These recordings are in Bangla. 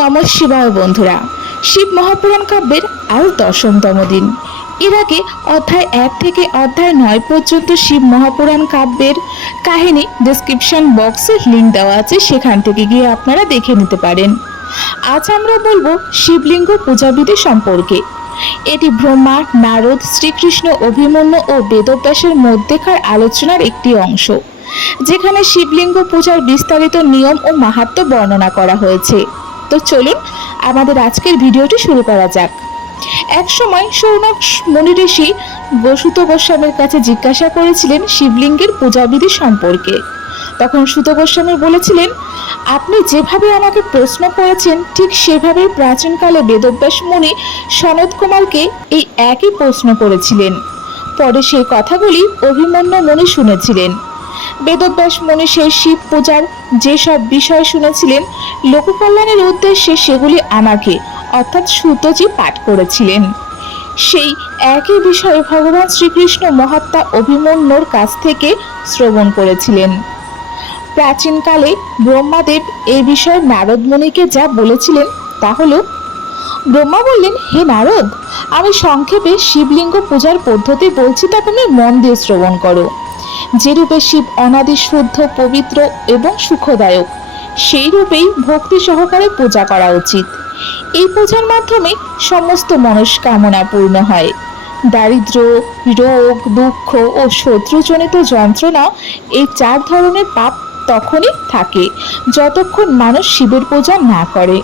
নম শিবায় বন্ধুরা। শিব মহাপুরাণ কাব্যের আজ দশমতম দিন। এর আগে অধ্যায় এক থেকে অধ্যায় নয় পর্যন্ত শিব মহাপুরাণ কাব্যের কাহিনী ডেসক্রিপশন বক্সে লিঙ্ক দেওয়া আছে, সেখান থেকে গিয়ে আপনারা দেখে নিতে পারেন। আজ আমরা বলব শিবলিঙ্গ পূজাবিধি সম্পর্কে। এটি ব্রহ্মা, নারদ, শ্রীকৃষ্ণ, অভিমন্যু ও বেদব্যাসের মধ্যেকার আলোচনার একটি অংশ, যেখানে শিবলিঙ্গ পূজার বিস্তারিত নিয়ম ও মাহাত্ম্য বর্ণনা করা হয়েছে। তো চলুন আমাদের আজকের ভিডিওটি শুরু করা যাক। এক সময় সৌনক মনি ঋষি বসুত গোস্বামীর কাছে জিজ্ঞাসা করেছিলেন শিবলিঙ্গের পূজাবিধি সম্পর্কে। তখন সুত গোস্বামী বলেছিলেন, আপনি যেভাবে আমাকে প্রশ্ন করেছেন, ঠিক সেভাবেই প্রাচীনকালে বেদব্যাস মুনি সনৎ কুমারকে এই একই প্রশ্ন করেছিলেন। পরে সেই কথাগুলি অভিমন্য মুনি শুনেছিলেন। বেদব্যাস মুনি সেই শিব পূজার যেসব বিষয় শুনেছিলেন, লোককল্যাণের উদ্দেশ্যে সেগুলি আমাকে, অর্থাৎ সুতজি পাঠ করেছিলেন। সেই একই বিষয়ে ভগবান শ্রীকৃষ্ণ মহাত্মা অভিমন্যুর কাছ থেকে শ্রবণ করেছিলেন। প্রাচীনকালে ব্রহ্মাদেব এই বিষয়ে নারদ মুনিকে যা বলেছিলেন তা হলো, ব্রহ্মা বললেন, হে নারদ, আমি সংক্ষেপে শিবলিঙ্গ পূজার পদ্ধতি বলছি তা তুমি মন দিয়ে শ্রবণ করো। যেরূপে শিব অনাদি শুদ্ধ, পবিত্র এবং সুখদায়ক সেই রূপেই ভক্তি সহকারে পূজা করা উচিত। এই পূজার মাধ্যমে সমস্ত মনস্কামনা পূর্ণ হয়। দারিদ্র, রোগ, দুঃখ ও শত্রুজনিত যন্ত্রণা এই চার ধরনের পাপ তখনই থাকে, যতক্ষণ মানুষ শিবের পূজা না করে।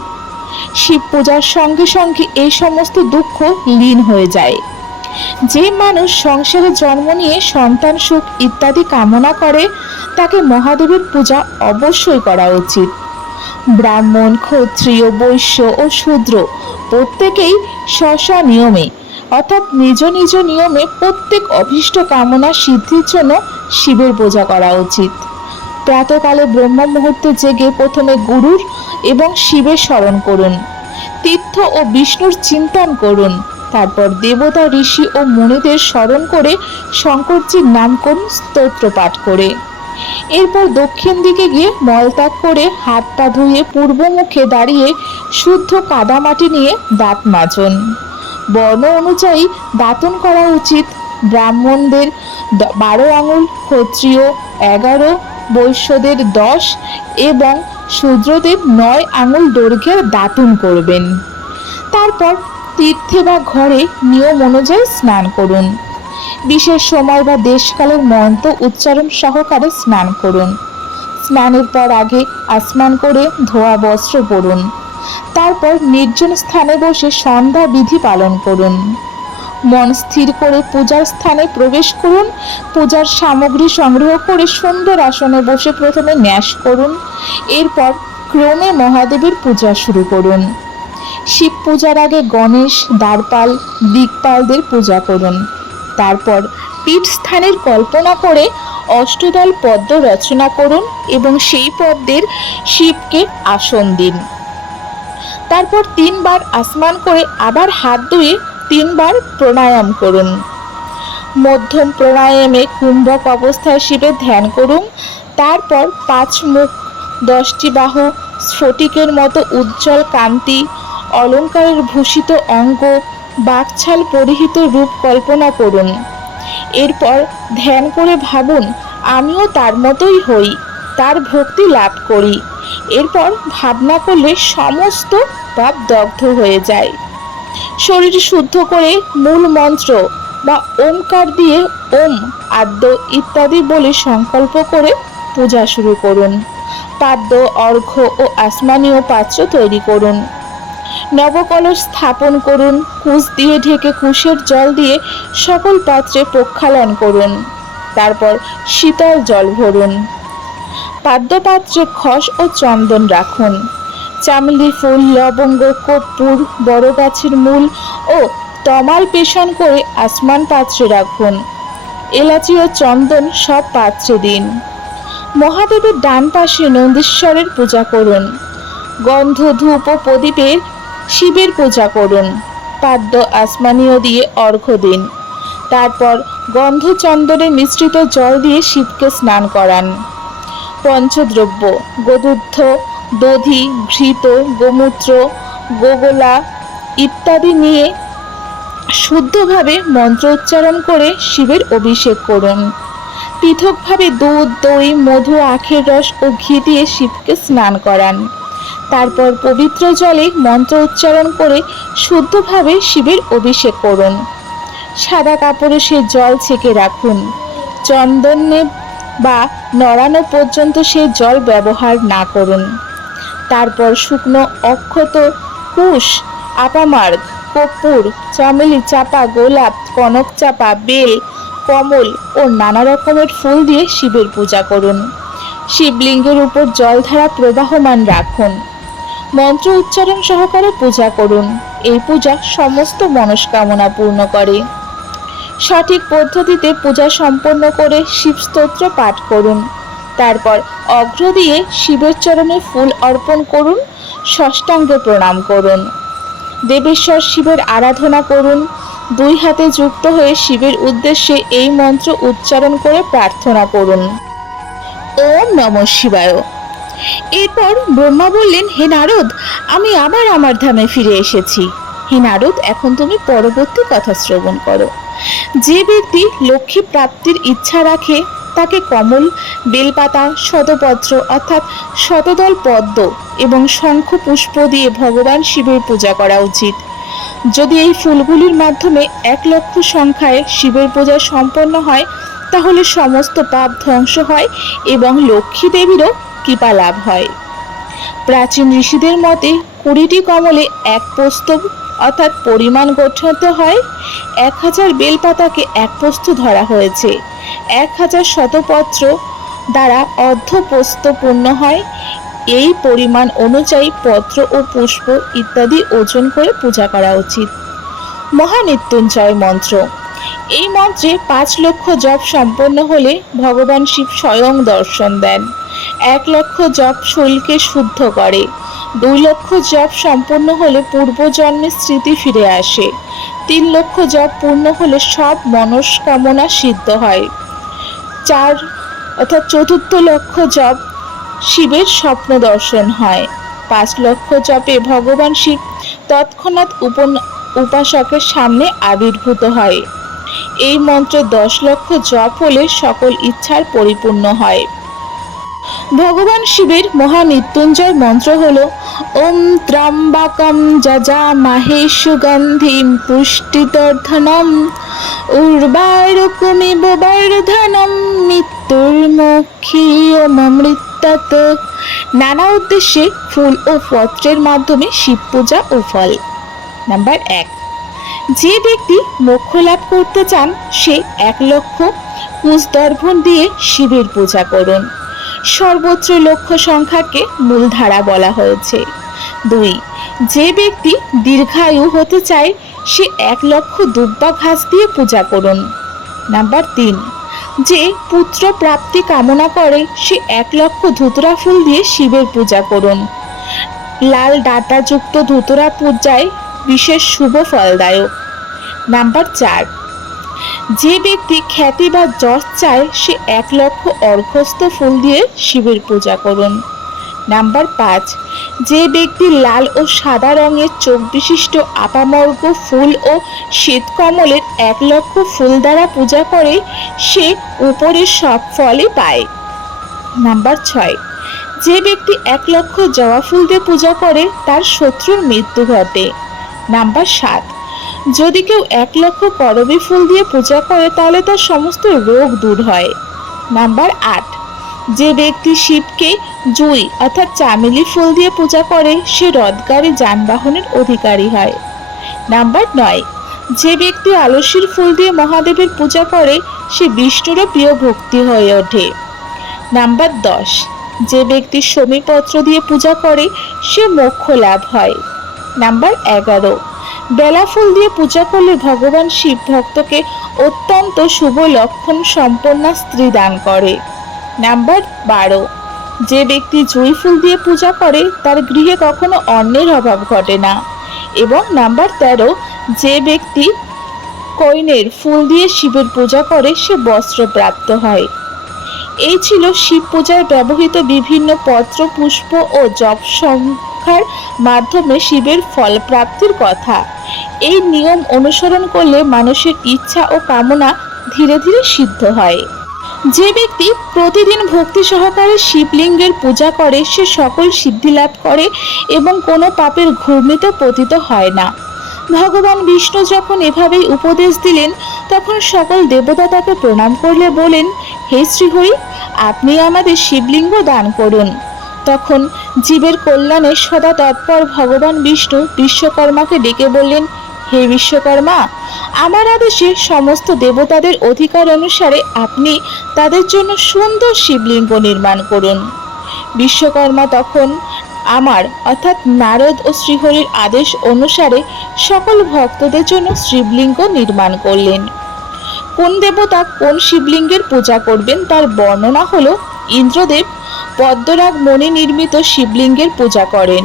শিব পূজার সঙ্গে সঙ্গে এই সমস্ত দুঃখ লীন হয়ে যায়। যে মানুষ সংসারে জন্ম নিয়ে সন্তান সুখ ইত্যাদি কামনা করে, তাকে মহাদেবের পূজা অবশ্যই করা উচিত। ব্রাহ্মণ, ক্ষত্রিয়, বৈশ্য ও শূদ্র প্রত্যেকেই স্ব নিয়মে, অর্থাৎ নিজ নিজ নিয়মে প্রত্যেক অভীষ্ট কামনা সিদ্ধির জন্য শিবের পূজা করা উচিত। প্রাতকালে ব্রহ্ম মুহূর্তে জেগে প্রথমে গুরুর এবং শিবের স্মরণ করুন। তীর্থ ও বিষ্ণুর চিন্তন করুন। তারপর দেবতা, ঋষি ও মুনিদের স্মরণ করে শঙ্করজির নাম করুন স্তোত্র পাঠ করে। এরপর দক্ষিণ দিকে গিয়ে মলত্যাগ করে হাত পা ধুয়ে পূর্ব মুখে দাঁড়িয়ে শুদ্ধ কাদামাটি নিয়ে দাঁত মাজন। বর্ণ অনুযায়ী দাঁতন করা উচিত। ব্রাহ্মণদের বারো আঙুল, ক্ষত্রিয় এগারো, বৈশ্যদের দশ এবং শূদ্রদের নয় আঙুল দৈর্ঘ্যের দাঁতন করবেন। তারপর তীর্থে বা ঘরে নিয়ম অনুযায়ী স্নান করুন। বিশেষ সময় বা দেশকালের মন্ত্র উচ্চারণ সহকারে স্নান করুন। স্নানের পর আগে আসমান করে ধোয়া বস্ত্র পরুন। তারপর নির্জন স্থানে বসে সন্ধ্যা বিধি পালন করুন। মন স্থির করে পূজার স্থানে প্রবেশ করুন। পূজার সামগ্রী সংগ্রহ করে সুন্দর আসনে বসে প্রথমে ন্যাস করুন। এরপর ক্রমে মহাদেবের পূজা শুরু করুন। শিব পূজার আগে গণেশ, দ্বারপাল দিকপালদের পূজা করুন। তারপর পীঠ স্থানের কল্পনা করে অষ্টদল পদ্ম রচনা করুন এবং সেই পদ্মের শিবকে আসন দিন। তারপর তিনবার আসমান করে আবার হাত ধুয়ে তিনবার প্রাণায়াম করুন। মধ্যম প্রাণায়ামে কুম্ভক অবস্থায় শিবের ধ্যান করুন। তারপর পাঁচ মুখ, দশটি বাহু, স্ফটিকের মতো উজ্জ্বল কান্তি অলঙ্কারের ভূষিত অঙ্গ বাকছাল পরিহিত রূপ কল্পনা করুন। এরপর ধ্যান করে ভাবুন, আমিও তার মতোই হই, তার ভক্তি লাভ করি। এরপর ভাবনা করলে সমস্ত পাপ দগ্ধ হয়ে যায়। শরীর শুদ্ধ করে মূল মন্ত্র বা ওমকার দিয়ে ওম, আদ্য ইত্যাদি বলে সংকল্প করে পূজা শুরু করুন। পাদ্য, অর্ঘ্য ও আসমানীয় পাত্র তৈরি করুন। নবকলস স্থাপন করুন কুশ দিয়ে ঢেকে কুশের জল দিয়ে সকল পাত্রে প্রক্ষালন করুন। তারপর শীতল জল ভরুন। পাদ্যপাত্রে খস ও চন্দন রাখুন। চামলি ফুল, লবঙ্গ, কর্পূর, বড় গাছের মূল ও তমাল পেশন করে আসমান পাত্রে রাখুন। এলাচি ও চন্দন সব পাত্রে দিন। মহাদেবের ডান পাশে নন্দীশ্বরের পূজা করুন। গন্ধ, ধূপ ও প্রদীপের শিবের পূজা করুন। পাদ্য আসমানীয় দিয়ে অর্ঘ্য দিন। তারপর গন্ধ চন্দনে মিশ্রিত জল দিয়ে শিবকে স্নান করান। পঞ্চদ্রব্য, গোদুদ্ধ, দধি, ঘৃত, গোমূত্র, গোগোলা ইত্যাদি নিয়ে শুদ্ধভাবে মন্ত্র উচ্চারণ করে শিবের অভিষেক করুন। পৃথকভাবে দুধ, দই, মধু, আখের রস ও ঘি দিয়ে শিবকে স্নান করান। তারপর পবিত্র জলে মন্ত্র উচ্চারণ করে শুদ্ধভাবে শিবের অভিষেক করুন। সাদা কাপড়ে সে জল ছেঁকে রাখুন। চন্দনে বা নড়ানো পর্যন্ত সে জল ব্যবহার না করুন। তারপর শুকনো অক্ষত কুশ আপামার্গ কর্পূর চামেলি চাপা, গোলাপ, কনক চাপা, বেল, কমল ও নানা রকমের ফুল দিয়ে শিবের পূজা করুন। শিবলিঙ্গের উপর জলধারা প্রবাহমান রাখুন। মন্ত্র উচ্চারণ সহকারে পূজা করুন। এই পূজা সমস্ত মনস্কামনা পূর্ণ করে। সঠিক পদ্ধতিতে পূজা সম্পন্ন করে শিব স্তোত্র পাঠ করুন। তারপর অগ্র দিয়ে শিবের চরণে ফুল অর্পণ করুন ষষ্ঠাঙ্গে প্রণাম করুন। দেবেশ্বর শিবের আরাধনা করুন। দুই হাতে যুক্ত হয়ে শিবের উদ্দেশ্যে এই মন্ত্র উচ্চারণ করে প্রার্থনা করুন। ওম নম শিবায়। এরপর ব্রহ্মা বললেন, হে নারদ, আমি আবার আমার ধামে ফিরে এসেছি। হে নারদ, এখন তুমি পরবর্তী কথা শ্রবণ করো। যে ব্যক্তি লক্ষ্মী প্রাপ্তির ইচ্ছা রাখে, তাকে কমল, বেলপাতা, শতপত্র অর্থাৎ শতদল পদ্ম এবং শঙ্খ পুষ্প দিয়ে ভগবান শিবের পূজা করা উচিত। যদি এই ফুলগুলির মাধ্যমে এক লক্ষ সংখ্যায় শিবের পূজা সম্পন্ন হয়, তাহলে সমস্ত পাপ ধ্বংস হয় এবং লক্ষ্মী দেবীরও কৃপা লাভ হয়। প্রাচীন ঋষিদের মতে কুড়িটি কমলে এক পোস্ত অর্থাৎ পরিমাণ গঠিত হয়। এক হাজার বেলপাতাকে এক পোস্ত ধরা হয়েছে। এক হাজার শতপত্র দ্বারা অর্ধপোস্ত পূর্ণ হয়। এই পরিমাণ অনুযায়ী পত্র ও পুষ্প ইত্যাদি ওজন করে পূজা করা উচিত। মহামৃত্যুঞ্জয় মন্ত্র। এই মন্ত্রে পাঁচ লক্ষ জপ সম্পন্ন হলে ভগবান শিব স্বয়ং দর্শন দেন। এক লক্ষ জপ শরীরকে শুদ্ধ করে। দুই লক্ষ জপ সম্পন্ন হলে পূর্বজন্মের স্মৃতি ফিরে আসে। তিন লক্ষ জপ পূর্ণ হলে সব মনস্কামনা সিদ্ধ হয়। চার অর্থাৎ চতুর্থ লক্ষ জপ শিবের স্বপ্ন দর্শন হয়। পাঁচ লক্ষ জপে ভগবান শিব তৎক্ষণাৎ উপাসকের সামনে আবির্ভূত হয়। এই মন্ত্র দশ লক্ষ জপ হলে সকল ইচ্ছার পরিপূর্ণ হয়। ভগবান শিবের মহামৃত্যুঞ্জয় মন্ত্র হল, ওম ত্রম্বাকম যজা মাহে সুগন্ধিম পুষ্টিতর্ধনম, উর্বারকুমিব বর্ধনম মৃত্যুর্মুখীয়মৃত্যত নানা উদ্দেশ্যে ফুল ও পত্রের মাধ্যমে শিব পূজা ও ফল। নাম্বার এক, যে ব্যক্তি মোক্ষ লাভ করতে চান, সে এক লক্ষ কুশদর্ভণ দিয়ে শিবের পূজা করুন। সর্বোচ্চ লক্ষ্য সংখ্যাকে মূলধারা বলা হয়েছে। দুই, যে ব্যক্তি দীর্ঘায়ু হতে চায়, সে এক লক্ষ দুব্বা ঘাস দিয়ে পূজা করুন। নাম্বার তিন, যে পুত্র প্রাপ্তি কামনা করে, সে এক লক্ষ ধুতরা ফুল দিয়ে শিবের পূজা করুন। লাল ডাঁটাযুক্ত ধুতরা পূজায় বিশেষ শুভ ফলদায়ক। নাম্বার চার যে ব্যক্তি খ্যাতি বা যশ চায়, সে এক লক্ষ অর্ঘস্ত ফুল দিয়ে শিবের পূজা করুন। নাম্বার পাঁচ, যে ব্যক্তি লাল ও সাদা রঙের চোখ বিশিষ্ট আপামর্গ ফুল ও শ্বেতকমলের এক লক্ষ ফুল দ্বারা পূজা করে, সে উপরের সব ফলই পায়। নাম্বার ছয়, যে ব্যক্তি এক লক্ষ জবা ফুল দিয়ে পূজা করে, তার শত্রুর মৃত্যু ঘটে। নাম্বার সাত যদি কেউ এক লক্ষ করবী ফুল দিয়ে পূজা করে, তাহলে তার সমস্ত রোগ দূর হয়। নাম্বার আট, যে ব্যক্তি শিবকে জুই অর্থাৎ চামেলি ফুল দিয়ে পূজা করে, সে রদগাড়ি যানবাহনের অধিকারী হয়। নাম্বার নয়, যে ব্যক্তি আলসির ফুল দিয়ে মহাদেবের পূজা করে, সে বিষ্ণুরও প্রিয় ভক্তি হয়ে ওঠে। নাম্বার দশ, যে ব্যক্তি সমীপত্র দিয়ে পূজা করে, সে মোক্ষ লাভ হয়। নাম্বার এগারো বেলা ফুল দিয়ে পূজা করলে ভগবান শিব ভক্তকে অত্যন্ত শুভ লক্ষণ সম্পন্ন স্ত্রী দান করে। নাম্বার বারো। যে ব্যক্তি জুঁই ফুল দিয়ে পূজা করে, তার গৃহে কখনো অন্যের অভাব ঘটে না। এবং নাম্বার তেরো, যে ব্যক্তি কৈনের ফুল দিয়ে শিবের পূজা করে, সে বস্ত্র প্রাপ্ত হয়। এই ছিল শিব পূজায় ব্যবহৃত বিভিন্ন পত্র, পুষ্প ও জপ সংখ্যার মাধ্যমে শিবের ফল প্রাপ্তির কথা। এই নিয়ম অনুসরণ করলে মানুষের ইচ্ছা ও কামনা ধীরে ধীরে সিদ্ধ হয়। যে ব্যক্তি প্রতিদিন ভক্তি সহকারে শিবলিঙ্গের পূজা করে, সে সকল সিদ্ধি লাভ করে এবং কোনো পাপের ঘূর্ণিতে পতিত হয় না। ভগবান বিষ্ণু যখন এভাবেই উপদেশ দিলেন, তখন সকল দেবতা তাকে প্রণাম করলে বলেন, হে শ্রীহরি, আপনি আমাদের শিবলিঙ্গ দান করুন। তখন জীবের কল্যাণে সদা তৎপর ভগবান বিষ্ণু বিশ্বকর্মাকে ডেকে বললেন, হে বিশ্বকর্মা, আমার আদেশে সমস্ত দেবতাদের অধিকার অনুসারে আপনি তাদের জন্য সুন্দর শিবলিঙ্গ নির্মাণ করুন। বিশ্বকর্মা তখন আমার অর্থাৎ নারদ ও শ্রীহরির আদেশ অনুসারে সকল ভক্তদের জন্য শিবলিঙ্গ নির্মাণ করলেন। কোন দেবতা কোন শিবলিঙ্গের পূজা করবেন তার বর্ণনা হলো, ইন্দ্রদেব পদ্মরাগ মণি নির্মিত শিবলিঙ্গের পূজা করেন।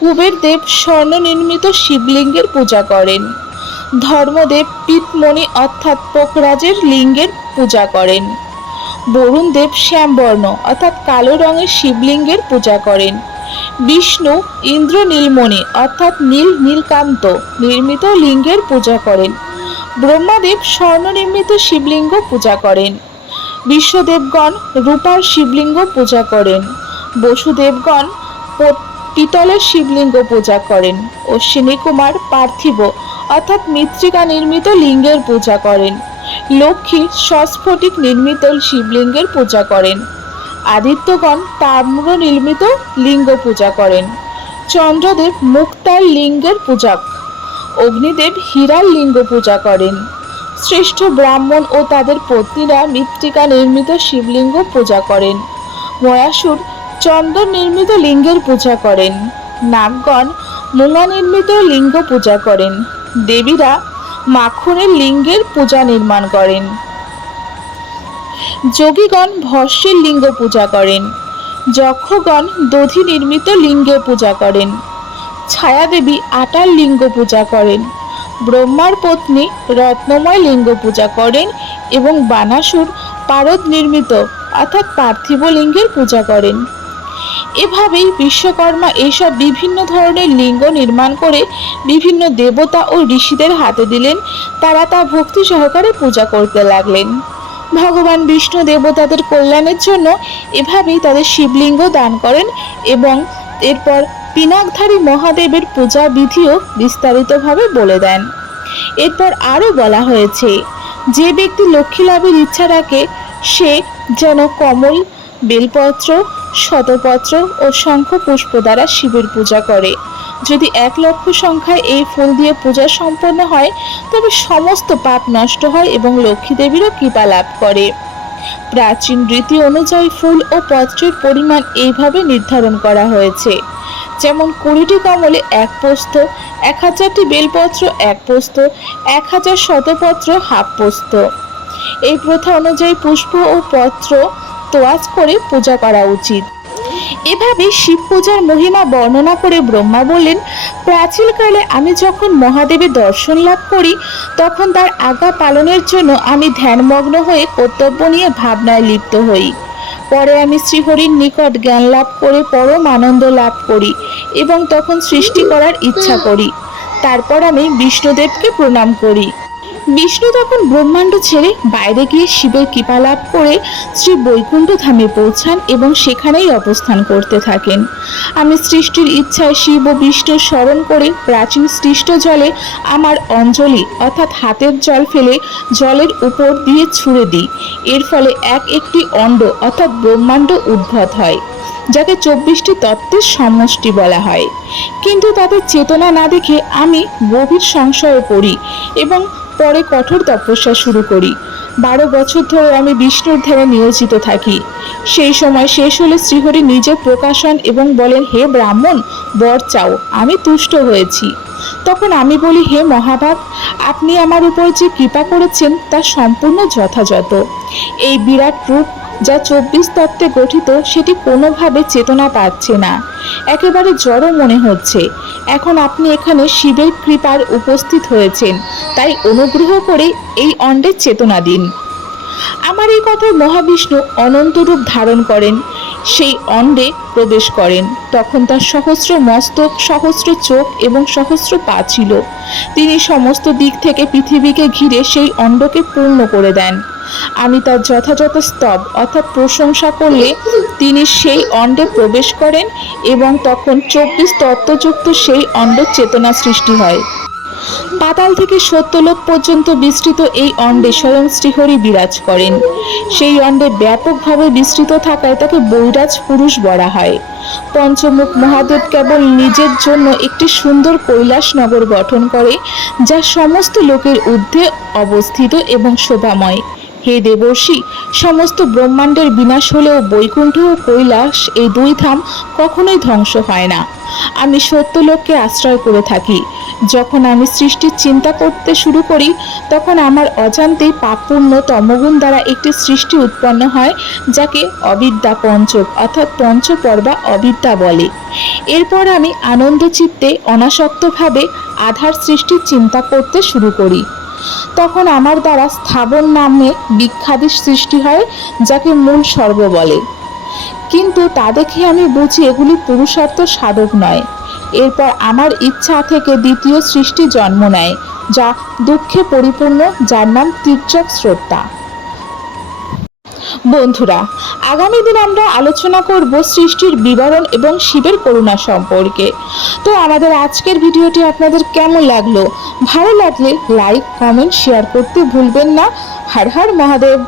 কুবের দেব স্বর্ণ নির্মিত শিবলিঙ্গের পূজা করেন। ধর্মদেব পিতমণি অর্থাৎ পোকরাজের লিঙ্গের পূজা করেন। বরুণ দেব শ্যামবর্ণ অর্থাৎ কালো রঙের শিবলিঙ্গের পূজা করেন। বিষ্ণু ইন্দ্র নীলমণি অর্থাৎ নীল নীলকান্ত নির্মিত লিঙ্গের পূজা করেন। ব্রহ্মাদেব স্বর্ণ নির্মিত শিবলিঙ্গ পূজা করেন। বিশ্বদেবগণ রূপার শিবলিঙ্গ পূজা করেন। বসুদেবগণ পিতলের শিবলিঙ্গ পূজা করেন অশ্বিনী কুমার পার্থিব অর্থাৎ মৃত্তিকা নির্মিত লিঙ্গের পূজা করেন। লক্ষ্মী সস্ফটিক নির্মিত শিবলিঙ্গের পূজা করেন। আদিত্যগণ তাম্র নির্মিত লিঙ্গ পূজা করেন। চন্দ্রদেব মুক্তার লিঙ্গের পূজক অগ্নিদেব হীরার লিঙ্গ পূজা করেন। শ্রেষ্ঠ ব্রাহ্মণ ও তাদের পত্নীরা মৃত্তিকা নির্মিত শিবলিঙ্গ পূজা করেন। ময়াসুর চন্দন নির্মিত লিঙ্গের পূজা করেন। নাগগণ মুঙা নির্মিত লিঙ্গ পূজা করেন। দেবীরা মাখনের লিঙ্গের পূজা নির্মাণ করেন। যোগীগণ ভস্যের লিঙ্গ পূজা করেন। যক্ষগণ দধি নির্মিত লিঙ্গে পূজা করেন। ছায়াদেবী আটার লিঙ্গ পূজা করেন। ব্রহ্মার পত্নী রত্নময় লিঙ্গ পূজা করেন এবং বানাসুর পারদ নির্মিত, অর্থাৎ পার্থিব লিঙ্গের পূজা করেন। এভাবেই বিশ্বকর্মা এইসব বিভিন্ন ধরনের লিঙ্গ নির্মাণ করে বিভিন্ন দেবতা ও ঋষিদের হাতে দিলেন। তারা তা ভক্তি সহকারে পূজা করতে লাগলেন। ভগবান বিষ্ণু দেবতাদের কল্যাণের জন্য এভাবেই তাদের শিবলিঙ্গ দান করেন এবং এরপর পিনাকধারী মহাদেবের পূজা বিধিও বিস্তারিতভাবে বলে দেন। এরপর আরও বলা হয়েছে, যে ব্যক্তি লক্ষ্মী লাভের ইচ্ছা রাখে, সে যেন কমল বেলপত্র, শতপত্র ও শঙ্খ পুষ্প দ্বারা শিবের পূজা করে। যদি এক লক্ষ সংখ্যায় এই ফুল দিয়ে পূজা সম্পন্ন হয়, তবে সমস্ত পাপ নষ্ট হয় এবং লক্ষ্মী দেবীরও কৃপা লাভ করে। প্রাচীন রীতি অনুযায়ী ফুল ও পত্রের পরিমাণ এইভাবে নির্ধারণ করা হয়েছে। যেমন কুড়িটি কমলে এক পোস্ত, এক হাজারটি বেলপত্র এক পোস্ত, এক হাজার শতপত্র হাফ পোস্ত। এই প্রথা অনুযায়ী পুষ্প ও পত্র তোয়াজ করে পূজা করা উচিত। এভাবে শিব পূজার মহিমা বর্ণনা করে ব্রহ্মা বললেন, প্রাচীনকালে আমি যখন মহাদেবের দর্শন লাভ করি, তখন তার আজ্ঞা পালনের জন্য আমি ধ্যানমগ্ন হয়ে কর্তব্য নিয়ে ভাবনায় লিপ্ত হই। পরে আমি শ্রীহরির নিকট জ্ঞান লাভ করে পরম আনন্দ লাভ করি। এবং তখন সৃষ্টি করার ইচ্ছা করি। তারপর আমি বিষ্ণুদেবকে প্রণাম করি। বিষ্ণু তখন ব্রহ্মাণ্ড ছেড়ে বাইরে গিয়ে শিবের কৃপা লাভ করে শ্রী বৈকুণ্ঠ ধামে পৌঁছান এবং সেখানেই অবস্থান করতে থাকেন। আমি সৃষ্টির ইচ্ছায় শিব ও বিষ্ণু স্মরণ করে প্রাচীন সৃষ্ট জলে আমার অঞ্জলি অর্থাৎ হাতের জল ফেলে জলের উপর দিয়ে ছুঁড়ে দিই। এর ফলে এক একটি অণ্ড অর্থাৎ ব্রহ্মাণ্ড উদ্ভূত হয়, যাকে চব্বিশটি তত্ত্বের সমষ্টি বলা হয়। কিন্তু তাদের চেতনা না দেখে আমি গভীর সংশয়ে পড়ি এবং পরে কঠোর তপস্যা শুরু করি। বারো বছর ধরে আমি বিষ্ণুর ধ্যানে নিয়োজিত থাকি। সেই সময় শেষ হলে শ্রীহরি নিজে প্রকাশন এবং বলেন, হে ব্রাহ্মণ, বর চাও, আমি তুষ্ট হয়েছি। তখন আমি বলি, হে মহাভাব আপনি আমার উপর যে কৃপা করেছেন, তা সম্পূর্ণ যথাযথ। এই বিরাট রূপ যা চব্বিশ তত্ত্বে গঠিত সেটি কোনোভাবে চেতনা পাচ্ছে না। একেবারে জড়ো মনে হচ্ছে। এখন আপনি এখানে শিবের কৃপার উপস্থিত হয়েছেন, তাই অনুগ্রহ করে এই অণ্ডের চেতনা দিন। আমার এই কথায় মহাবিষ্ণু অনন্ত রূপ ধারণ করেন, সেই অণ্ডে প্রবেশ করেন। তখন তার সহস্র মস্তক, সহস্র চোখ এবং সহস্র পা ছিল। তিনি সমস্ত দিক থেকে পৃথিবীকে ঘিরে সেই অণ্ডকে পূর্ণ করে দেন। আমি তার যথাযথ স্তব অর্থাৎ প্রশংসা করলে তিনি সেই অণ্ডে প্রবেশ করেন এবং তখন চব্বিশ তত্ত্বযুক্ত সেই অণ্ড চেতনা সৃষ্টি হয়। পাতাল থেকে সত্যলোক পর্যন্ত বিস্তৃত এই অণ্ডে স্বয়ং শ্রীহরি বিরাজ করেন। সেই অণ্ডে ব্যাপকভাবে বিস্তৃত থাকায় তাকে বৈরাজ পুরুষ বলা হয়। পঞ্চমুখ মহাদেব কেবল নিজের জন্য একটি সুন্দর কৈলাস নগর গঠন করে, যা সমস্ত লোকের ঊর্ধ্বে অবস্থিত এবং শোভাময়। হে দেবর্ষি, সমস্ত ব্রহ্মাণ্ডের বিনাশ হলেও বৈকুণ্ঠ ও কৈলাস এই দুই ধাম কখনোই ধ্বংস হয় না। আমি সত্যলোককে আশ্রয় করে থাকি। যখন আমি সৃষ্টির চিন্তা করতে শুরু করি, তখন আমার অজান্তেই পাপপূর্ণ তমগুণ দ্বারা একটি সৃষ্টি উৎপন্ন হয়, যাকে অবিদ্যা পঞ্চক অর্থাৎ পঞ্চপর বা অবিদ্যা বলে। এরপর আমি আনন্দ চিত্তে অনাসক্তভাবে আধার সৃষ্টির চিন্তা করতে শুরু করি। তখন আমার দ্বারা স্থাবর নামে বিখ্যাতির সৃষ্টি হয়, যাকে মূল সর্ব বলে। কিন্তু তা দেখে আমি বুঝি এগুলি পুরুষার্থ সাধক নয়। এরপর আমার ইচ্ছা থেকে দ্বিতীয় সৃষ্টি জন্ম নেয়, যা দুঃখে পরিপূর্ণ, যার নাম তীর্যক শ্রদ্ধা। বন্ধুরা, আগামী দিন আমরা আলোচনা করব সৃষ্টির বিবরণ এবং শিবের করুণা সম্পর্কে। তো আমাদের আজকের ভিডিওটি আপনাদের কেমন লাগল? ভালো লাগলে লাইক কমেন্ট শেয়ার করতে ভুলবেন না। হর হর মহাদেব।